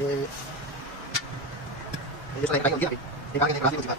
ये साइड का होगी एक आगे देखा सी बात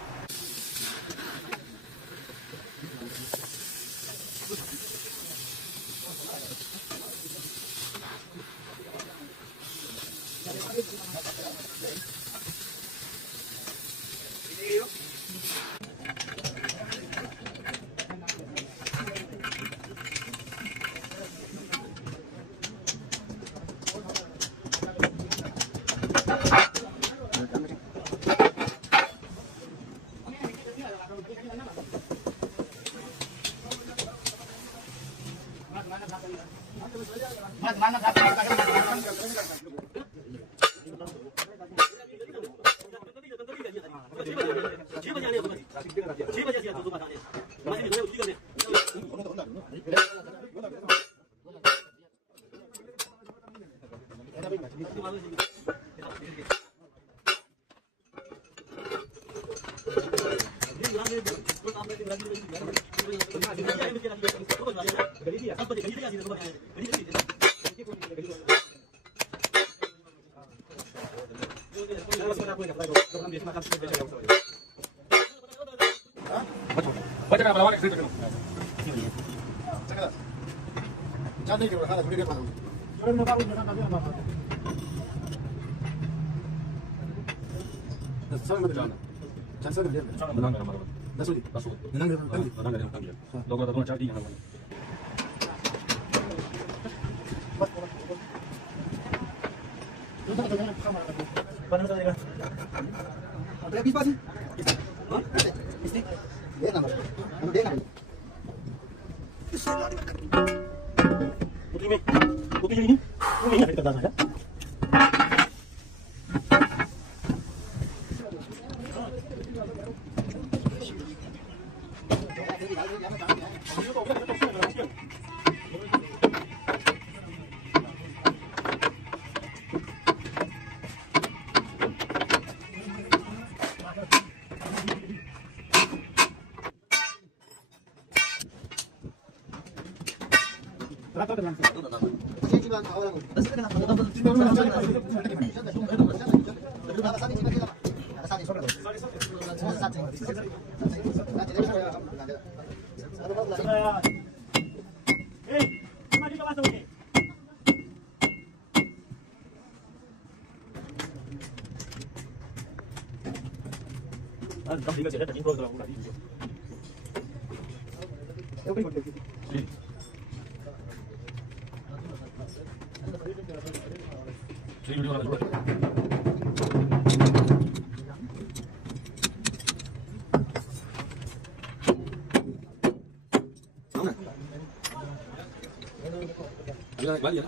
Vale, ya.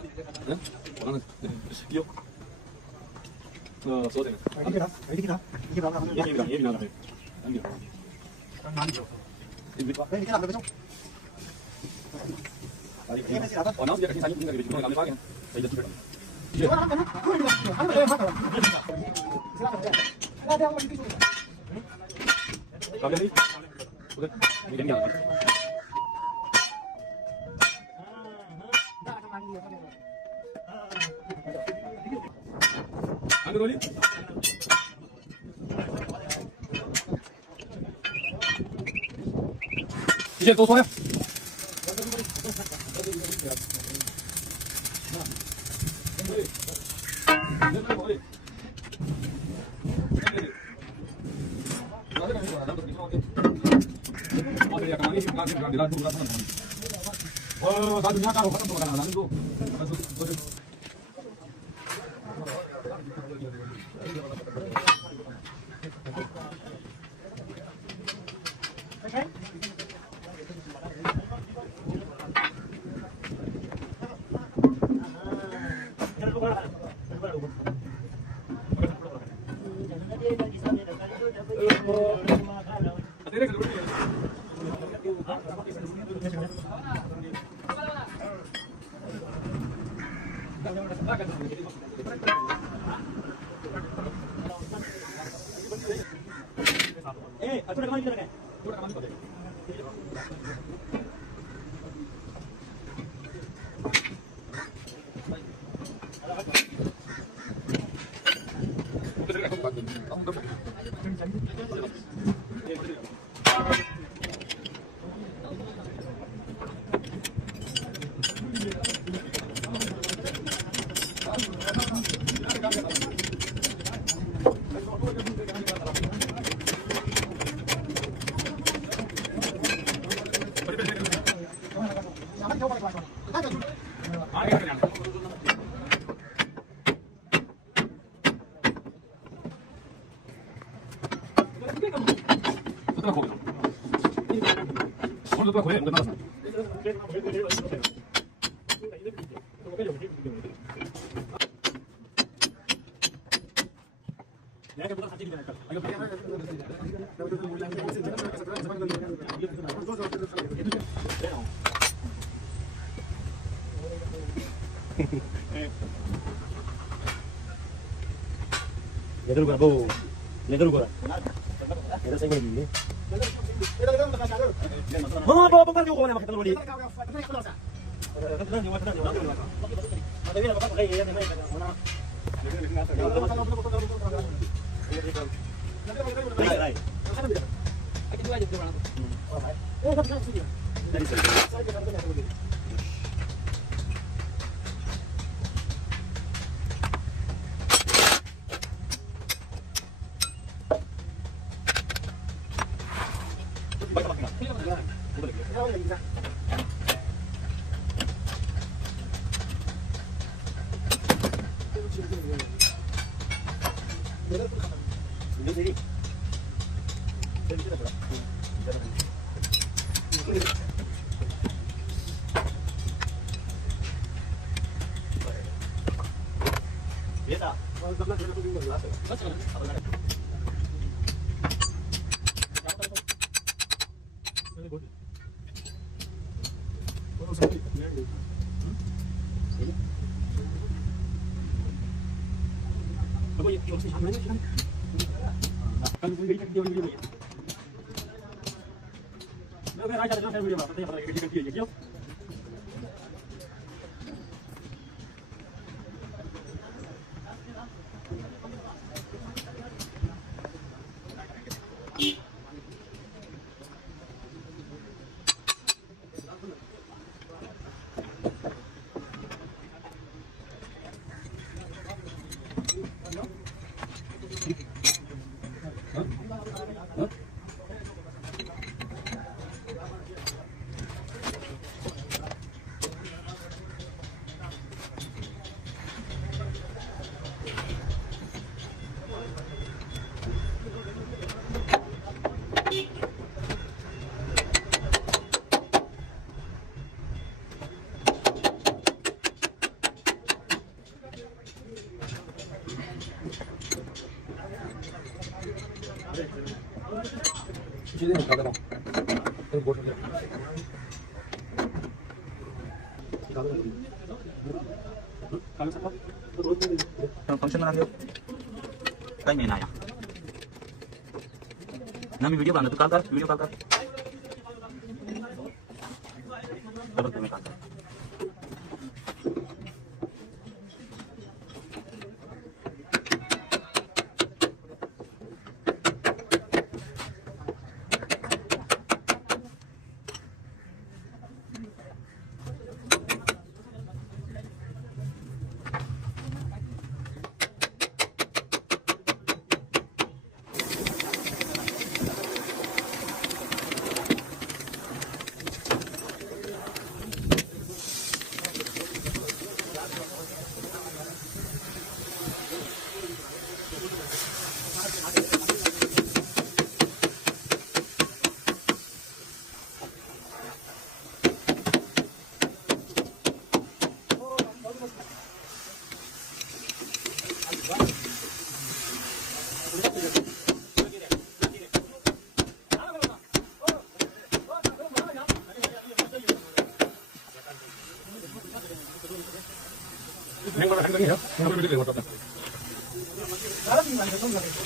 Yo. So deh. Ini kita. 이제 또 소야. 얘들 거라 뭐 얘들 거라 얘들 생거 있니? 뭐 뻥қан 거 오네 막 했던 거리. Ini kada dong. Terus bos aja. Function बना दियो कहीं में ना आया ना मैं वीडियो बना तू कॉल कर वीडियो कॉल कर डबल पे में कॉल कर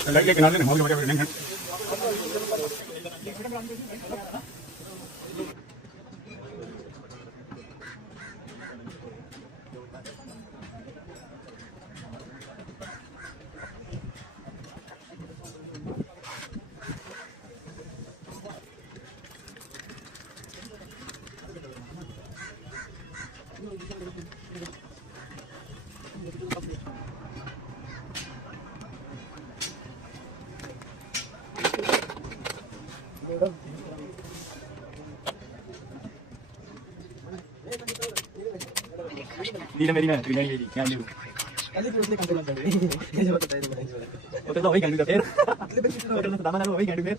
Lấy cái nó lên ngồi vào đây nhanh. Đi lên đi, từ đây đi, ngang đi. Kali tu usne control कर ये जो बताया तो मैंने वो तो वही गाड़ी का फिर वो तो दामन है वही गाड़ी फिर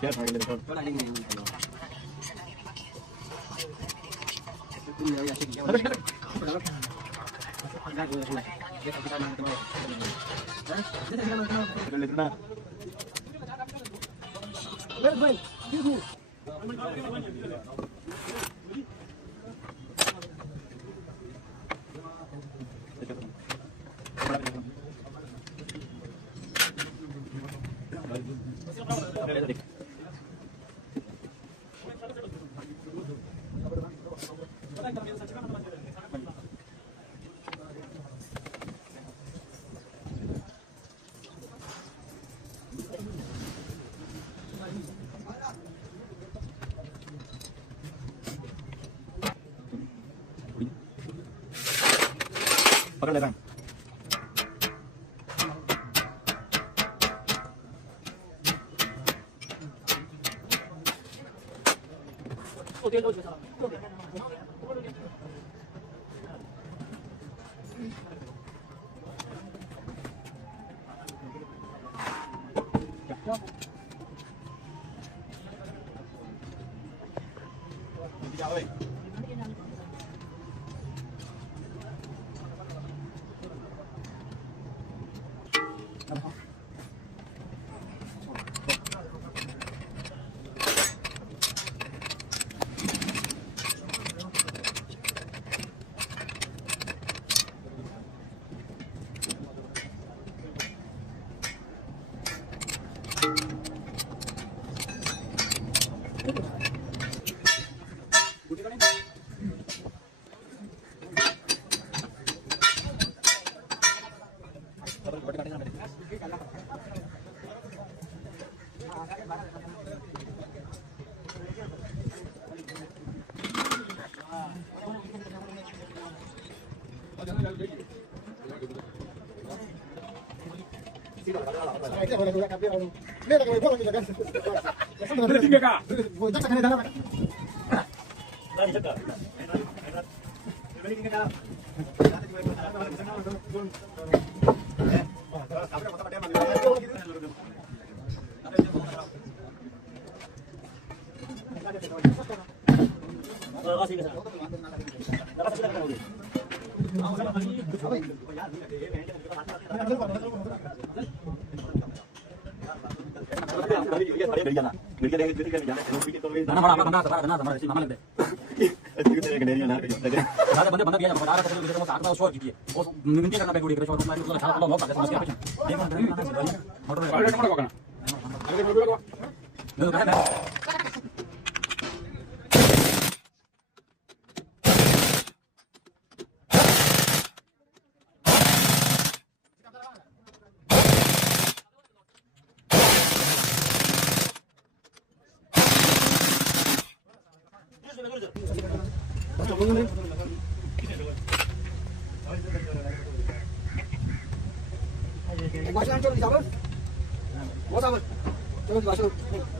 क्या भाग ले तो बड़ा नहीं है तुम ये ऐसे किया ले ना पकड़ लेता हूँ दाना बड़ा बंदा सफा दाना हमारे से मामा लगते सारे बंदे बंदा दिया बता रहा था तो मेरे को आठ शॉट जीती है और मिनटी करना बैठ गई शॉट मार के छाला लॉक कर समझ गया देखो motor Masuk. Coba. Mau sama. Coba masuk.